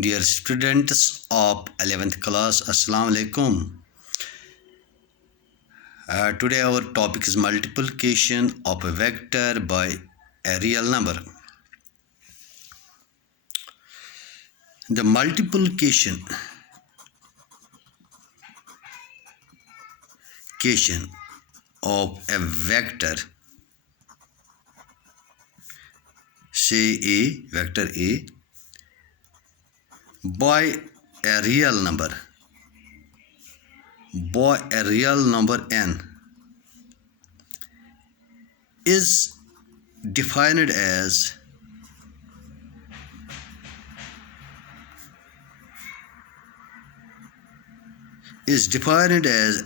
Dear students of 11th class, Assalamu alaikum. Today our topic is multiplication of a vector by a real number. The multiplication of a vector, say A, vector A, by a real number n is defined as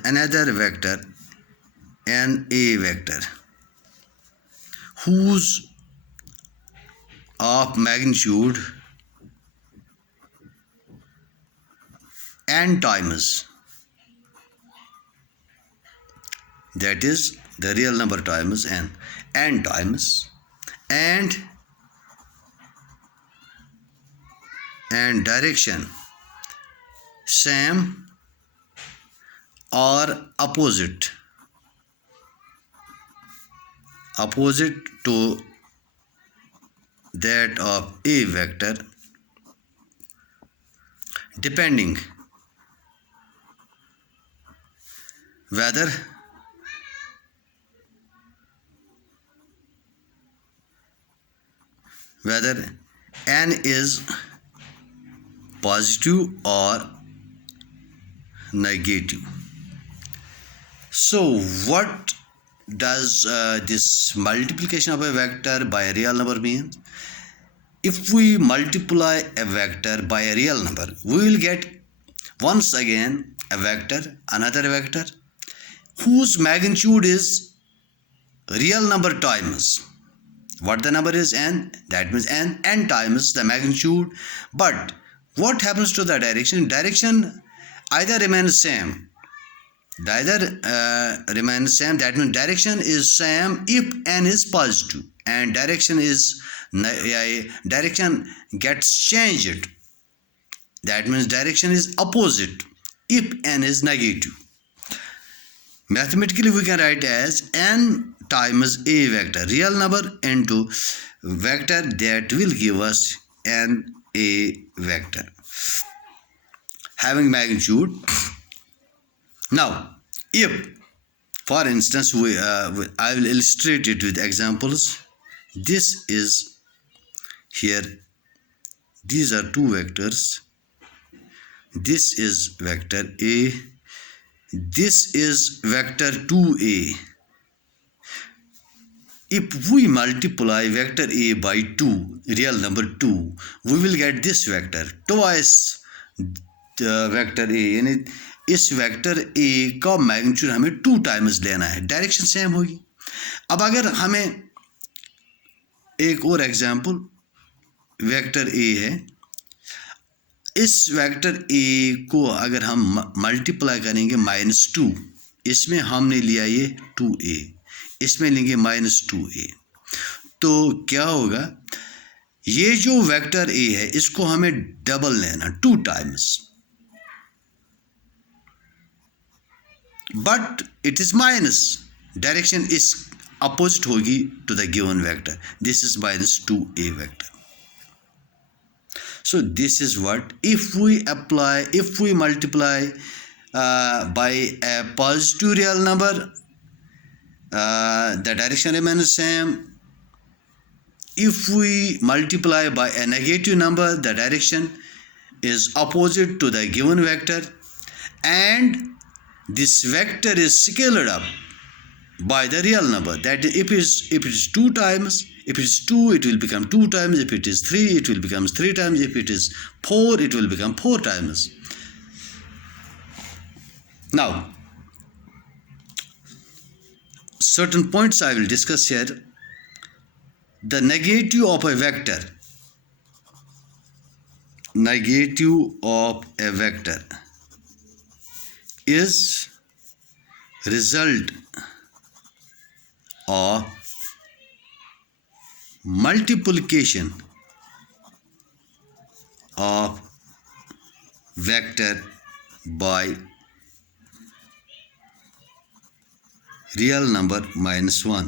another vector n, a vector whose of magnitude n times, that is the real number times n times, and direction same or opposite to that of a vector, depending whether n is positive or negative. So what does this multiplication of a vector by a real number mean? If we multiply a vector by a real number, we will get once again another vector whose magnitude is real number times what the number is n, that means n times the magnitude. But what happens to the direction? Direction either remains same, that means direction is same if n is positive, and direction gets changed, that means direction is opposite if n is negative. Mathematically we can write as n times a vector, real number, into vector that will give us n a vector having magnitude. Now, if, for instance, I will illustrate it with examples. This is here. These are two vectors. This is vector A. This is vector 2A. If we multiply vector A by 2, real number 2, we will get this vector twice the vector A, यानी इस vector A का magnitude हमें 2 times लेना है, direction same होगी. अब अगर हमें एक और एग्जांपल, वेक्टर ए है, इस वेक्टर ए को अगर हम मल्टीप्लाई करेंगे -2, इसमें हमने लिया ये 2a, इसमें लेंगे -2a, तो क्या होगा, ये जो वेक्टर ए है इसको हमें डबल लेना 2 times, but it is minus, direction is opposite होगी to the given vector. This is -2a vector. So this is what, if we multiply by a positive real number, the direction remains same. If we multiply by a negative number, the direction is opposite to the given vector, and this vector is scaled up by the real number. That if it is 2 times, if it is 2, it will become 2 times. If it is 3, it will become 3 times. If it is 4, it will become 4 times. Now, certain points I will discuss here. The negative of a vector is result of multiplication of vector by real number -1.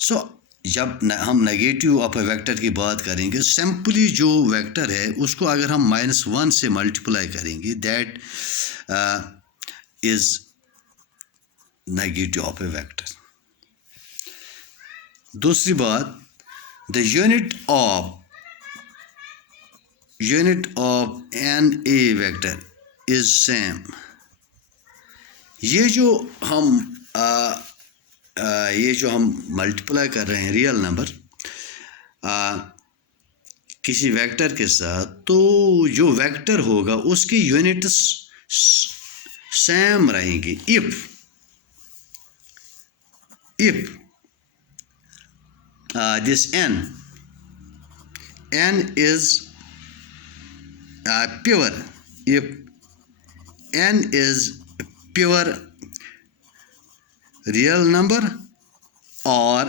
सो जब हम negative of a vector की बात करेंगे, simply जो vector है उसको अगर हम -1 से मल्टीप्लाई करेंगे, that is negative of a vector. दूसरी बात, the unit of n A vector is same. ये जो हम मल्टीप्लाई कर रहे हैं रियल नंबर किसी वेक्टर के साथ, तो जो वेक्टर होगा उसकी यूनिट्स सेम रहेंगी. If this n is pure, if n is pure real number or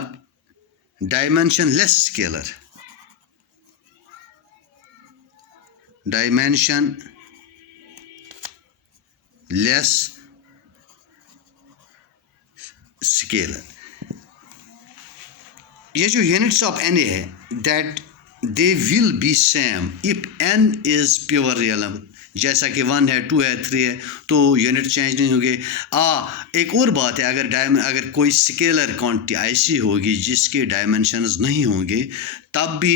dimensionless scalar. Dimensionless scalar. ये जो यूनिट्स ऑफ एन है, that they will be same if n is pure real number. जैसा कि 1 है, 2 है, 3 है, तो यूनिट चेंज नहीं होंगे. एक और बात है, अगर कोई स्केलर क्वांटिटी ऐसी होगी जिसके डायमेंशंस नहीं होंगे, तब भी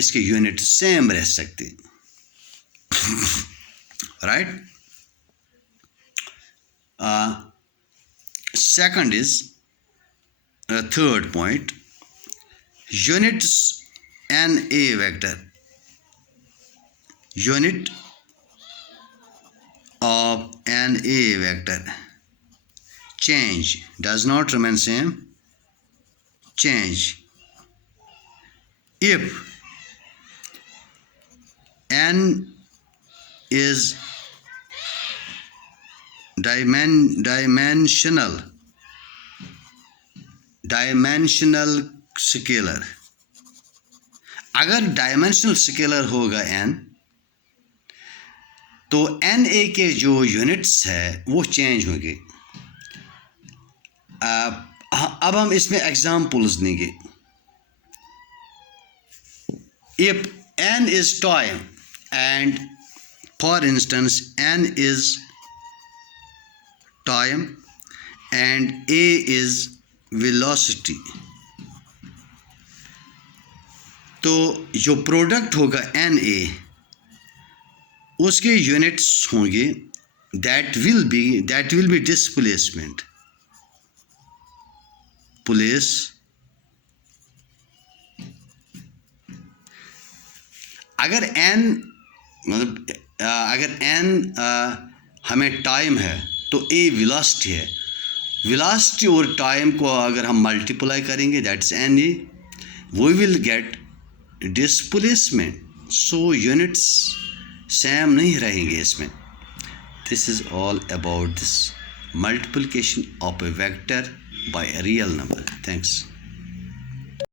इसके यूनिट सेम रह सकते. Right. Second is third point, units n a vector, unit of n a vector change, does not remain same, change if n is dimensional scalar. अगर डायमेंशनल स्केलर होगा n, तो एन ए के जो units है वो change होंगे. अब हम इसमें एग्जाम्पल्स देंगे. If n is time and for instance n is time and a is velocity, तो जो प्रोडक्ट होगा एन ए, उसके यूनिट्स होंगे दैट विल बी डिस्प्लेसमेंट. अगर n हमें टाइम है तो a वेलोसिटी है. वेलोसिटी और टाइम को अगर हम मल्टीप्लाई करेंगे, that's n A, we will get displacement. So units same नहीं रहेंगे इसमें. This is all about this multiplication of a vector by a real number. Thanks.